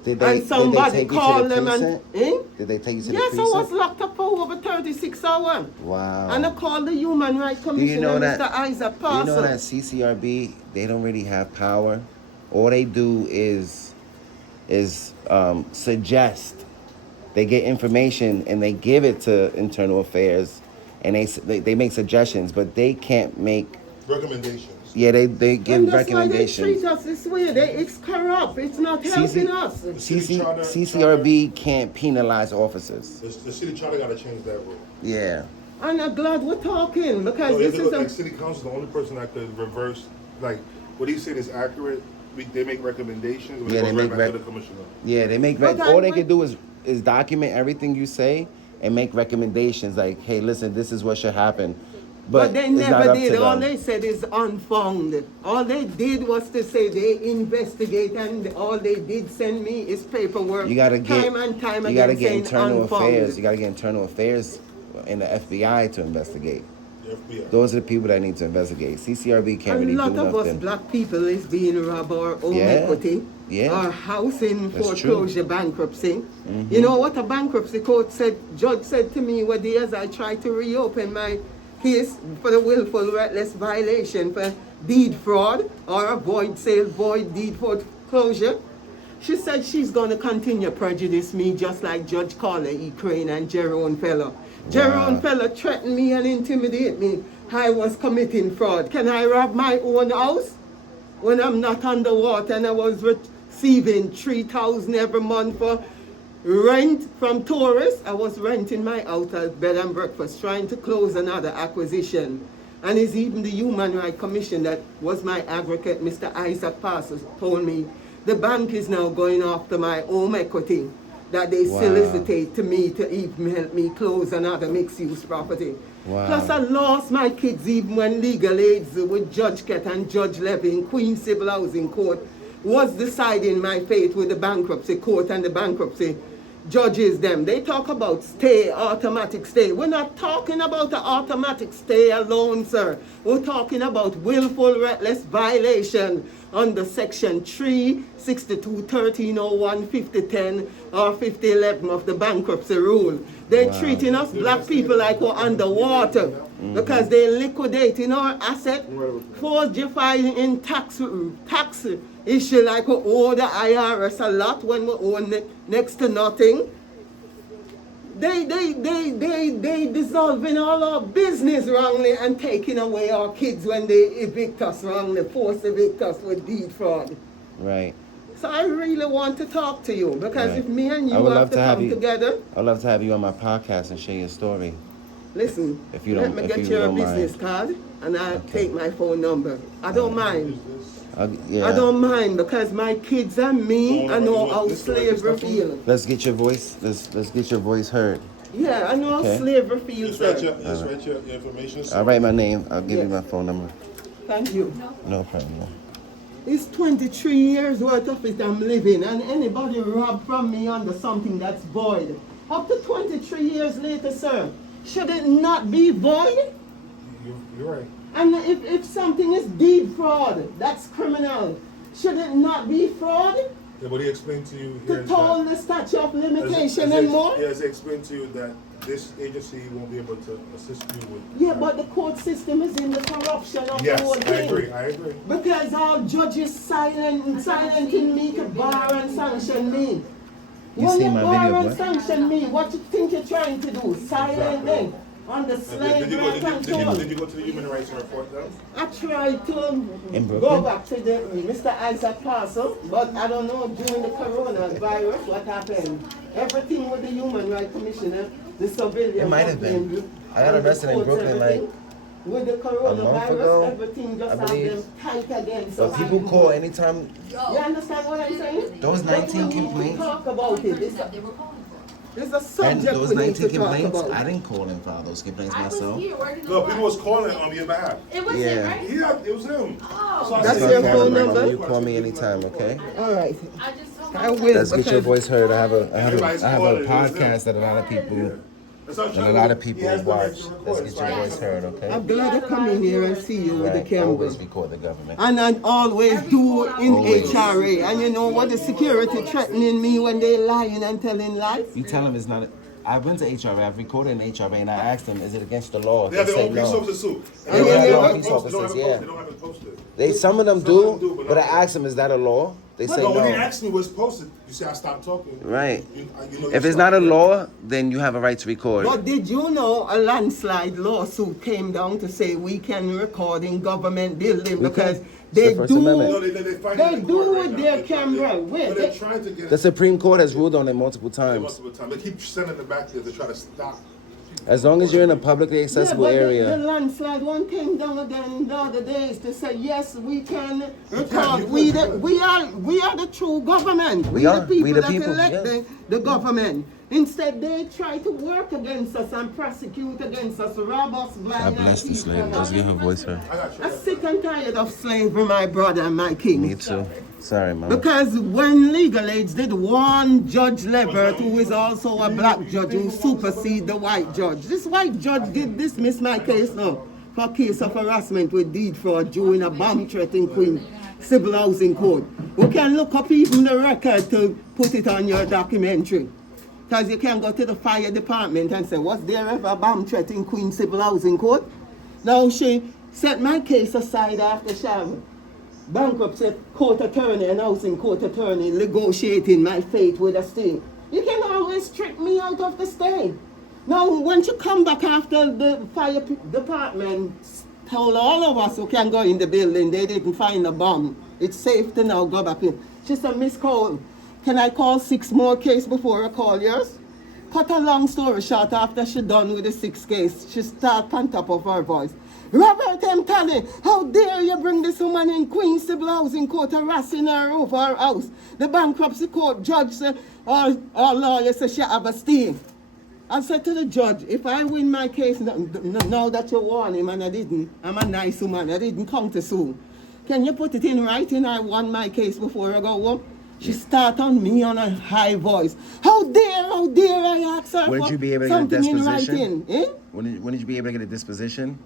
Did And somebody take you to called the them and, precinct? Did they take you to the yes, I precinct? was locked up for over 36 hours. Wow. And I called the Human Rights Do you Commissioner, know that? Mr. Isaac You know that Parsons. CCRB, they don't really have power. All they do is suggest. They get information and they give it to internal affairs, and they make suggestions, but they can't make. Recommendations. Yeah, they give And that's recommendations. why they treat us this way. It's corrupt. It's not helping us. CCRB can't penalize officers. The city charter got to change that rule. Yeah. And I'm glad we're talking because No, this is like a... city council is the only person that could reverse, like, what he's saying is accurate. They make recommendations. When Yeah, it they goes make right back to the commissioner. Yeah, they make But all they can do is document everything you say and make recommendations like, hey, listen, this is what should happen. But they it's not never up did. to All them. they said is unfounded. All they did was to say they investigate, and all they did send me is paperwork. You gotta get time and time you again gotta get saying internal unfounded. affairs. You gotta get internal affairs in the FBI to investigate. The FBI. Those are the people that need to investigate. CCRB can't A really do lot of us nothing. black people is being robbed our own Yeah. equity, Yeah. our house in That's foreclosure, bankruptcy. You know what a bankruptcy court said? Judge said to me what day as I tried to reopen my case for the willful reckless violation for deed fraud or a void sale, void deed foreclosure. She said she's going to continue prejudice me just like Judge Carla E. Crane and Jerome Feller. Jerome Feller threatened me and intimidated me. I was committing fraud. Can I rob my own house when I'm not underwater and I was receiving $3,000 every month for rent from tourists? I was renting my house as bed and breakfast, trying to close another acquisition. And it's even the Human Rights Commission that was my advocate, Mr. Isaac Parsons, told me the bank is now going after my home equity that they solicitate to me to even help me close another mixed-use property. Plus I lost my kids even when legal aids with Judge Kett and Judge Levy in Queen's Civil Housing Court was deciding my fate with the bankruptcy court and the bankruptcy judges them. They talk about stay, automatic stay. We're not talking about the automatic stay alone, sir. We're talking about willful reckless violation under section 362, 1301, 5010 or 5011 of the bankruptcy rule. They're treating us black people like we're underwater because they're liquidating our asset, falsifying tax issue like we owe the IRS a lot when we owe next to nothing. They dissolving all our business wrongly and taking away our kids when they evict us wrongly, force evict us with deed fraud. Right. So I really want to talk to you because if me and you have to come together. I'd love to have you on my podcast and share your story. Listen, if you let don't, me get your business card and I'll take my phone number. I don't mind. I don't mind because my kids and me, I know how slavery feels. Let's get your voice. Let's get your voice heard. Yeah, I know how slavery feels, sir. Just write your information. I'll write my name. I'll give you my phone number. Thank you. No problem. It's 23 years worth of it I'm living, and anybody robbed from me under something that's void. Up to 23 years later, sir, should it not be void? You're right. And if something is deed fraud, that's criminal. Should it not be fraud? Yeah, but he explained to you to toll the statute of limitation and more? He has explained to you that this agency won't be able to assist you with. Yeah, but the court system is in the corruption of the whole thing. I agree. Because our judges silencing me to bar and sanction me. When you bar and sanction me, what you think you're trying to do? Silent me on the slave control. Did you go to the human rights report then? I tried to go back to the Mr. Isaac Parcel, but I don't know during the coronavirus what happened. Everything with the Human Rights Commissioner, the civilian. It might have been. I got arrested in Brooklyn like with the coronavirus, everything just have them tight again. So people call anytime. You understand what I'm saying? Those 19 complaints. Talk about it. It's a subject and those we 19 need to complaints, talk about. I didn't call and file those complaints myself. No, people was calling on your behalf. It was him, right? Yeah, it was him. Oh. That's your phone number? You call me anytime, okay? All right. I just told I will. Let's get your voice heard. I have a Everybody's podcast that a lot of people watch. Let's get your voice heard, okay? I'm glad to come in here and see you with the camera. Always record the government. And I always do in HRA. And you know what? The security threatening me when they lying and telling lies. You tell them it's not. I went to HRA. I've recorded in HRA, and I asked them, "Is it against the law?" They have their say own police no. officer suit. They have their own police officers. They don't have it posted. Some of them do, but I asked them, "Is that a law?" They say no. no. When he asked me what's posted, you say I stopped talking. Right. You If it's not a law, then you have a right to record. But did you know a landslide lawsuit came down to say we can record in government building because they do with their camera. They're trying to get The Supreme Court has ruled on it multiple times. multiple times. They keep sending it back there to try to stop. As long as you're in a publicly accessible area. The landslide one came down again the other days to say yes, we can record. We are the true government. We are the people that elect the government. Instead, they try to work against us and prosecute against us, rob us, blind God bless the and slave. Let's give her voice her. I'm sick and tired of slavery, my brother and my king. Me too. Sorry, mama. Because when legal aids did warn Judge Levert, who is also a black judge who superseded the white judge. This white judge did dismiss my case now for a case of harassment with deed fraud during a bomb threat in Queen Civil Housing Court. We can look up even the record to put it on your documentary. Because you can go to the fire department and say, was there ever a bomb threat in Queen Civil Housing Court? Now she set my case aside after she bankruptcy court attorney and housing court attorney negotiating my fate with a stay. You can always trick me out of the stay. Now, once you come back after the fire department told all of us who can go in the building, they didn't find a bomb. It's safe to now go back in. She said, Miss Cole, can I call 6 more cases before I call yours? Cut a long story short, after she done with the 6th case, she start on top of her voice. Robert M. Talley, how dare you bring this woman in Queen Civil Housing Court harassing her over her house? The bankruptcy court judge said, or lawyer said she have a stay. I said to the judge, if I win my case, now that you warn him and I didn't, I'm a nice woman, I didn't come too soon. Can you put it in writing? I won my case before I go home. She start on me on a high voice. How dare I ask her When did you be able to get a something in disposition? writing? Eh? When did you be able to get a disposition?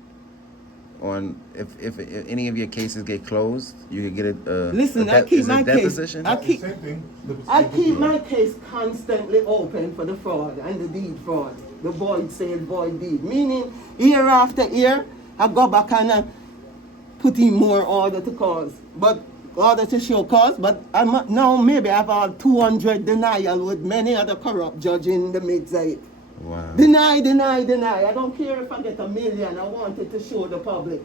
On if any of your cases get closed, you could get it. Listen, I keep my case. Deposition? I keep my case constantly open for the fraud and the deed fraud, the void sale, void deed. Meaning, year after year, I go back and put in more order to cause, but order to show cause. But I'm now maybe I have all 200 denial with many other corrupt judge in the midst of it. Wow. Deny. I don't care if I get 1 million. I want it to show the public.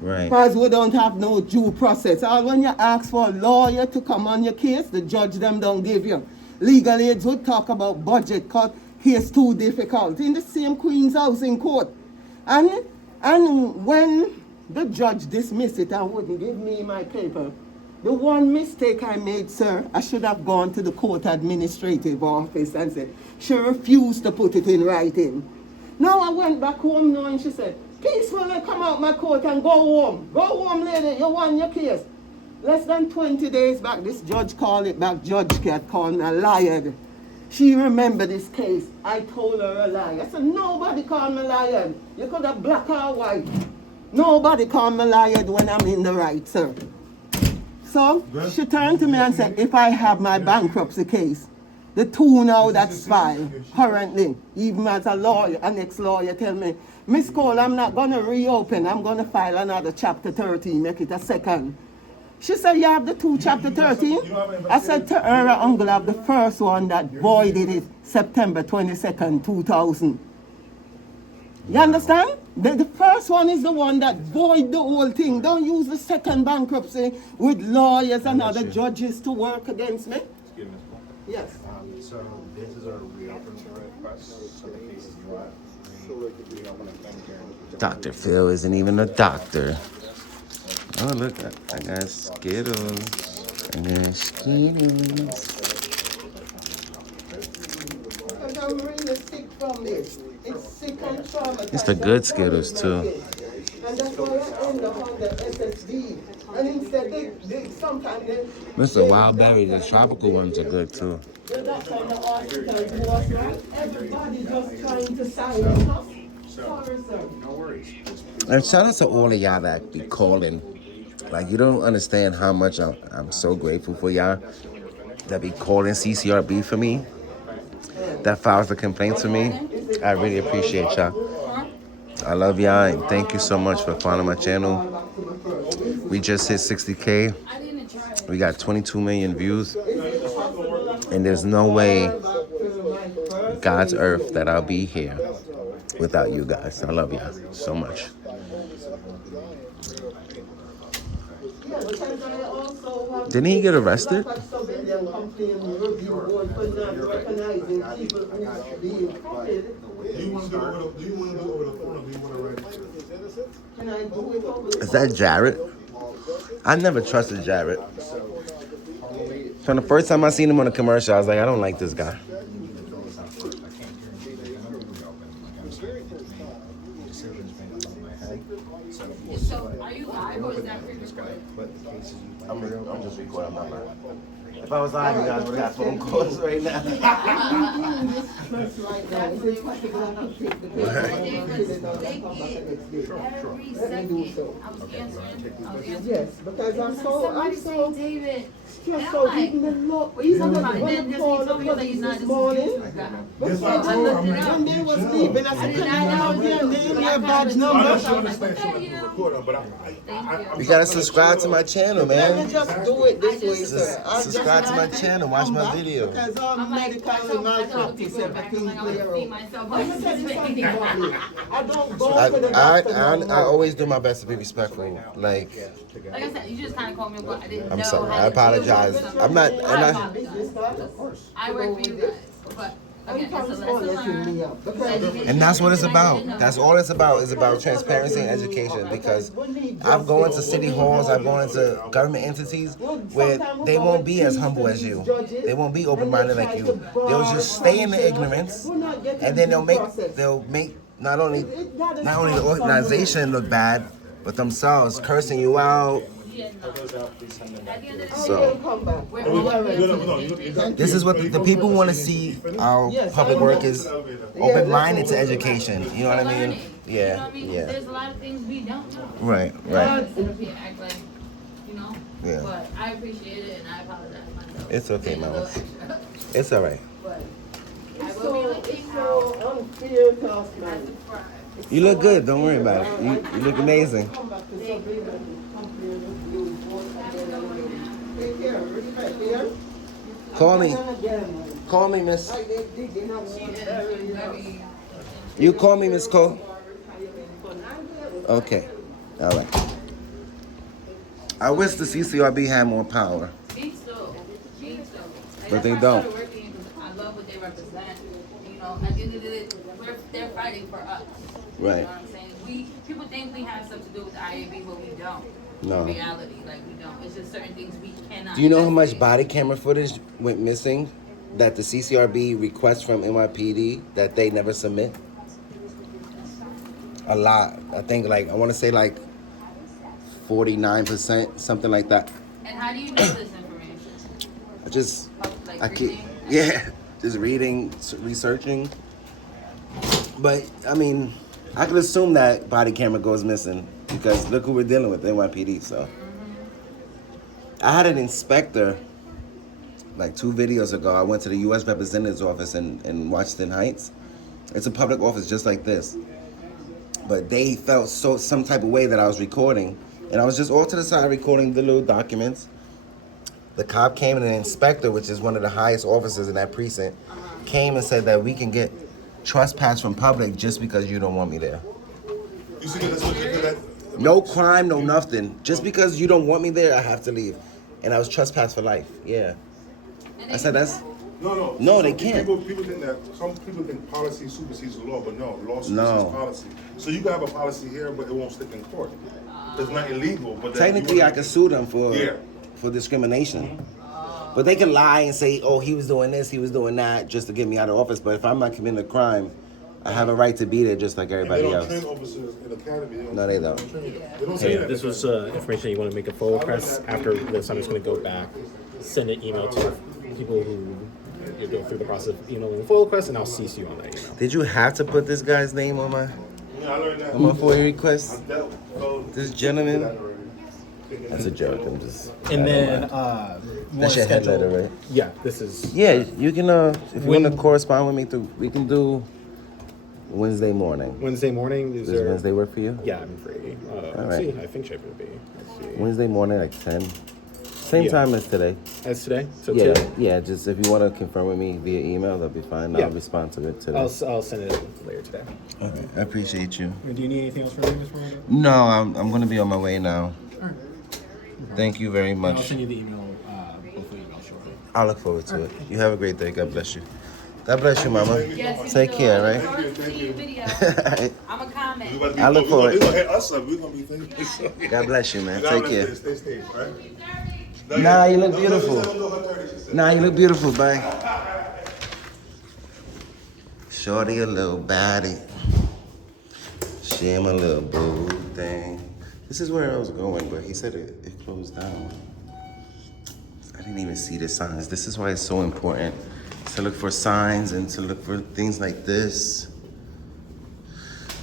Right. Because we don't have no due process. All when you ask for a lawyer to come on your case, the judge them don't give you. Legal aids would talk about budget cut, case too difficult. In the same Queen's Housing Court. And when the judge dismissed it and wouldn't give me my paper, the one mistake I made, sir, I should have gone to the court administrative office and said, she refused to put it in writing. Now I went back home now and she said, peacefully come out my court and go home. Go home, lady, you won your case. Less than 20 days back, this judge called it back, Judge Cat called me a liar. She remembered this case. I told her a lie. I said, nobody called me liar. You could have black or white. Nobody called me liar when I'm in the right, sir. So she turned to me and said, if I have my bankruptcy case, the 2 now that's filed currently, even as a lawyer, an ex-lawyer tell me, Miss Cole, I'm not going to reopen. I'm going to file another chapter 13, make it a second. She said, you have the 2 chapter 13? I said to her, I'm going to have the first one that voided it September 22nd, 2000. You understand? The first one is the one that void the whole thing. Don't use the second bankruptcy with lawyers and other judges to work against me. Excuse me. Yes. So this is our reopening request. So the case is live. We open it then here. Dr. Phil isn't even a doctor. Oh, look, I got Skittles. And then Skittles. Because I'm really sick from this. It's sick and traumatized. It's the good Skittles, too. And that's why I end up on the SSD. And instead, they sometimes they... Mr. Wildberry, the tropical ones are good, too. The doctor in the hospital was right. Everybody just trying to silence us. Sorry, sir. No worries. And shout out to all of y'all that be calling. Like, you don't understand how much I'm so grateful for y'all that be calling CCRB for me, that files the complaint to me. I really appreciate y'all. I love y'all, and thank you so much for following my channel. We just hit 60K. We got 22 million views. And there's no way, God's earth, that I'll be here without you guys. I love y'all so much. Didn't he get arrested? Is that Jared? I never trusted Jared. From the first time I seen him on a commercial, I was like, I don't like this guy. decisions made above my head. So are you live or is that pre-recorded? But the cases you I'm just recording. I'm not live. If I was live, you guys would have got phone calls right now. Just like that. Is it possible I could take the paper and fill it out and come back the next day? Every Let me do so. second. I was answering. Yes, because I'm so David. stressed out. Even the law, even the one call the police this morning. And they was leaving. I said, can I know their name, their badge number? You gotta subscribe to my channel, Let me man. just do it this way, sir. I'll just Subscribe to my channel. Watch my video. Because I'm medical malpractice, everything clear out. Let me tell you something, buddy. I don't go to the doctor no I more. always do my best to be respectful. Like, Like I said, you just kind of called me, but I didn't know. I'm sorry. how I to apologize. do it. I'm not. And I, I work for you guys, but again, it's a lesson learned. and that's what it's about. That's all it's about. Is about transparency and education. Because I've gone into city halls, I've gone into government entities where they won't be as humble as you. They won't be open-minded like you. They'll just stay in the ignorance, and then they'll make not only the organization look bad, but themselves cursing you out. So this is what the people want to see. Our public workers open-minded to education. You know what I mean? Yeah, yeah. There's a lot of things we don't know. Right. Act like, you know. Yeah. But I appreciate it and I apologize myself. It's okay, Being a Mama. little extra. It's all right. But I It's will be so looking out. unfair to us, man. You look good. Don't worry about it. You look amazing. Come back to something that is compared with you. Take care. Respect here. Call me. And again, man. Call me, Miss. Like they digging up one area. You call me, Miss Cole. Okay. All right. I wish the CCRB had more power. Me too. But they That's why I don't. started working because I love what they represent. You know, at the end of the day, they're fighting for us. Right. You know what I'm saying? People think we have stuff to do with the IAB, but we don't. No. In reality, like we don't. It's just certain things we cannot. Do you know how much body camera footage went missing that the CCRB requests from NYPD that they never submit? A lot. I think I want to say 49%, something like that. And how do you know this information? I keep, just reading, researching. But I mean, I could assume that body camera goes missing because look who we're dealing with, NYPD. So I had an inspector 2 videos ago. I went to the U.S. Representative's office in Washington Heights. It's a public office just like this. But they felt some type of way that I was recording. And I was just off to the side recording the little documents. The cop came and the inspector, which is one of the highest officers in that precinct, came and said that we can get trespass from public just because you don't want me there. You see that's what that? No crime, no nothing. Just because you don't want me there, I have to leave. And I was trespassed for life. Yeah. I said that's... No, they can't. People think that some people think policy supersedes the law, but no, law supersedes No. policy. So you can have a policy here, but it won't stick in court. It's not illegal, but then Technically, I could sue them for discrimination. But they can lie and say, oh, he was doing this, he was doing that, just to get me out of office. But if I'm not committing a crime, I have a right to be there just like everybody they don't else. train officers in the academy. No, they don't. They don't say Hey, that. this was information you want to make a full press after this. I'm just going to go back, send an email to people who you go through the process of emailing the FOIL request, and I'll CC you on that email. Did you have to put this guy's name on my FOIA request? This gentleman? That's a joke. I'm just. And then That's your head letter, right? Yeah, this is. Yeah, you can. If you want to correspond with me, we can do Wednesday morning. Wednesday morning. Is Does there? Wednesday work for you? Yeah, I'm free. Let's right. see. I think shape would be. Let's see. Wednesday morning, 10. Same time as today. As today? So Yeah, today? yeah. Just if you want to confirm with me via email, that'll be fine. Yeah. I'll respond to it today. I'll send it later today. Okay, I appreciate you. Do you need anything else from me, Ms. Miranda? No, I'm gonna be on my way now. Thank you very I'll much. send you the email, both the emails shortly. I look forward to it. You have a great day. God bless you. God bless you, Mama. Yes, Take care, right? I'm a comment. I look forward. They're going to hit us up. We're going to be thinking. God bless you, man. God Take bless care. you. Stay safe, right? Nah, you look beautiful. Nah, you look beautiful, bye. Shorty, a little baddie. Jam a little boo thing. This is where I was going, but he said it closed down. I didn't even see the signs. This is why it's so important to look for signs and to look for things like this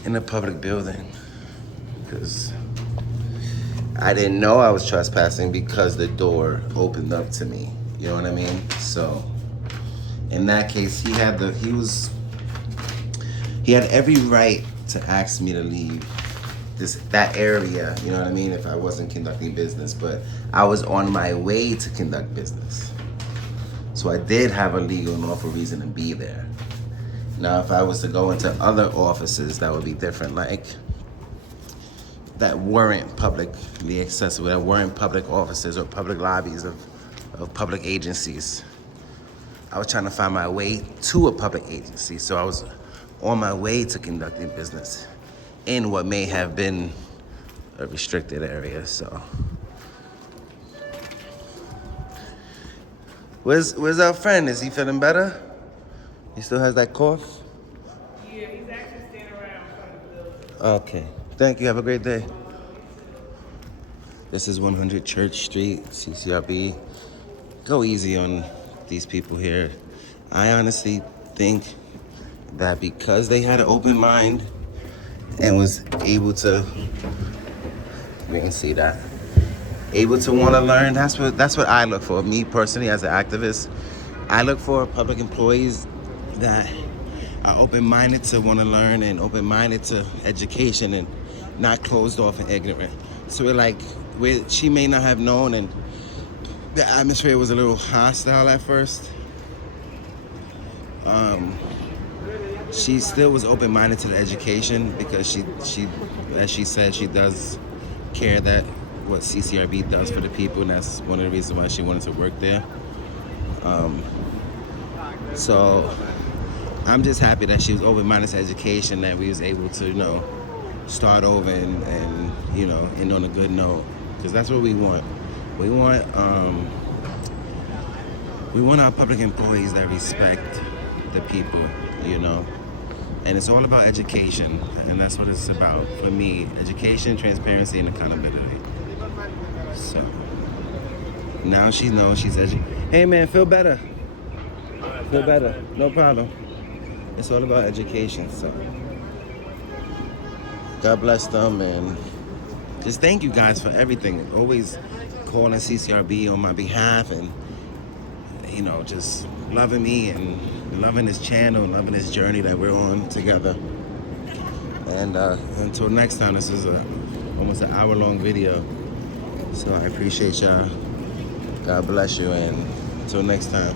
in a public building. Because I didn't know I was trespassing because the door opened up to me. You know what I mean? So in that case, he had every right to ask me to leave that area, you know what I mean, if I wasn't conducting business, but I was on my way to conduct business. So I did have a legal and lawful reason to be there. Now, if I was to go into other offices, that would be different, like that weren't publicly accessible, that weren't public offices or public lobbies of public agencies. I was trying to find my way to a public agency, so I was on my way to conducting business in what may have been a restricted area, so. Where's our friend? Is he feeling better? He still has that cough? Yeah, he's actually staying around from the building. Okay, thank you, have a great day. This is 100 Church Street, CCRB. Go easy on these people here. I honestly think that because they had an open mind and was able to, we can see that, able to want to learn, that's what I look for. Me personally, as an activist, I look for public employees that are open-minded to want to learn and open-minded to education and not closed off and ignorant. So she may not have known, and the atmosphere was a little hostile at first. She still was open-minded to the education because she, as she said, she does care that what CCRB does for the people, and that's one of the reasons why she wanted to work there. So I'm just happy that she was open-minded to education, that we was able to, start over and end on a good note, because that's what we want. We want our public employees that respect the people, and it's all about education, and that's what it's about for me: education, transparency, and accountability. So now she knows she's educated. Hey man, feel better. Feel better. No problem. It's all about education. So God bless them, and just thank you guys for everything. Always calling CCRB on my behalf, and just loving me and loving this channel, loving this journey that we're on together. And until next time, this is almost an hour-long video. So I appreciate y'all. God bless you, and until next time.